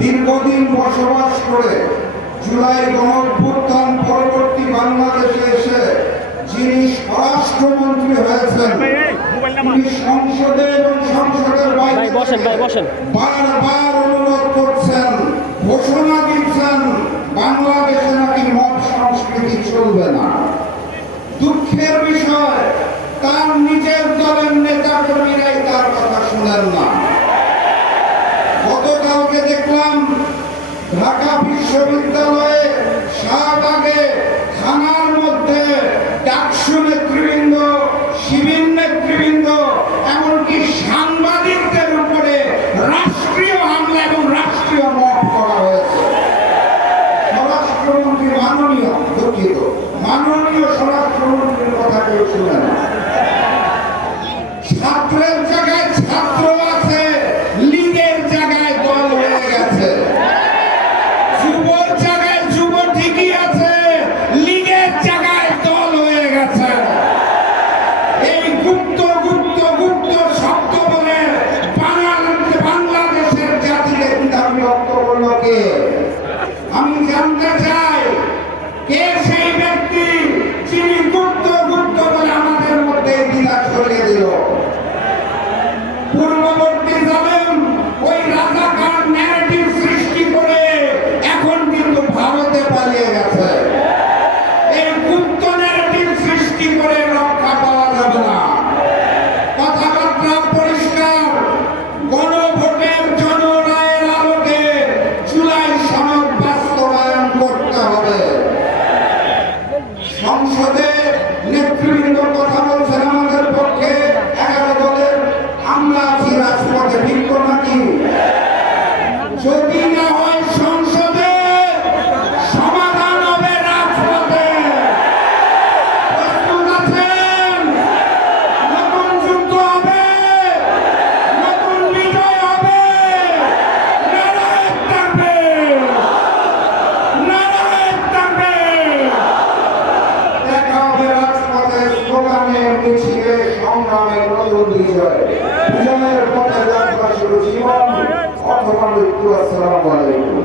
দীর্ঘদিন বসবাস করে জুলাই গণঅভ্যুত্থান পরবর্তী বাংলাদেশে এসে যিনি স্বরাষ্ট্রমন্ত্রী হয়েছেন, তিনি সংসদে এবং সংসদের বাইরে বারবার অনুরোধ করছেন, ঘোষণা দিচ্ছেন বাংলাদেশে নাকি মব সংস্কৃতি চলবে না। দুঃখের বিষয়, তার নিজের দলের নেতা কর্মীরাই তার কথা শুনেন না। গতকালকে দেখলাম ঢাকা বিশ্ববিদ্যালয়ে শাহবাগে থানার মধ্যে ডাকসু নেতৃবৃন্দ, শিবির নেতৃবৃন্দ, এমনকি সাংবাদিকদের উপরে রাষ্ট্রীয় হামলা এবং রাষ্ট্রীয় মব করা হয়েছে। স্বরাষ্ট্রমন্ত্রী মাননীয় স্বরাষ্ট্রমন্ত্রীর কথা কেউ শুনে না। ছাত্রের জায়গায় ছাত্র আছে, লীগের জায়গায় দল হয়ে গেছে। যুবর জায়গায় যুব ঠিকই আছে, লীগের জায়গায় দল হয়ে গেছে। এই গুপ্ত গুপ্ত গুপ্ত শব্দ বলে বাংলাদেশের জাতিকে বিতাড়িত করলো কে? আমি জানতে চাই, কে সেই ব্যক্তি যিনি গুপ্ত গুপ্ত বলে আমাদের মধ্যে বিরাজ ছড়িয়ে দিল? পূর্ববর্তী জালেম ওই রাজাকার ন্যারেটিভ সৃষ্টি করে এখন কিন্তু ভারতে পালিয়ে গেছে। এই গুপ্ত ন্যারেটিভ সৃষ্টি করে রক্ষা পাওয়া যাবে না। কথাবার্তা পরিষ্কার, গণভোটের জনরায়ের আলোকে জুলাই সনদ বাস্তবায়ন করতে হবে। সংসদে নেতৃবৃন্দ কথা বলছেন আমাদের পক্ষে 11 দলের, আমরা আছি রাজপথে, ঠিক তো নাকি? যদি না হয় সংসদে, সমাধান হবে রাজপথে। প্রস্তুত আছেন? নতুন যুদ্ধ হবে, নতুন বিজয় হবে। নারায়ে তাকবীর, নারায়ে তাকবীর। দেখা হবে রাজপথে, স্লোগানে, মিছিলে, সংগ্রামে নতুন বিজয়। বিজয়ের পথে যাত্রা শুরু, জীবন অথবা মৃত্যু। আসসালামু আলাইকুম।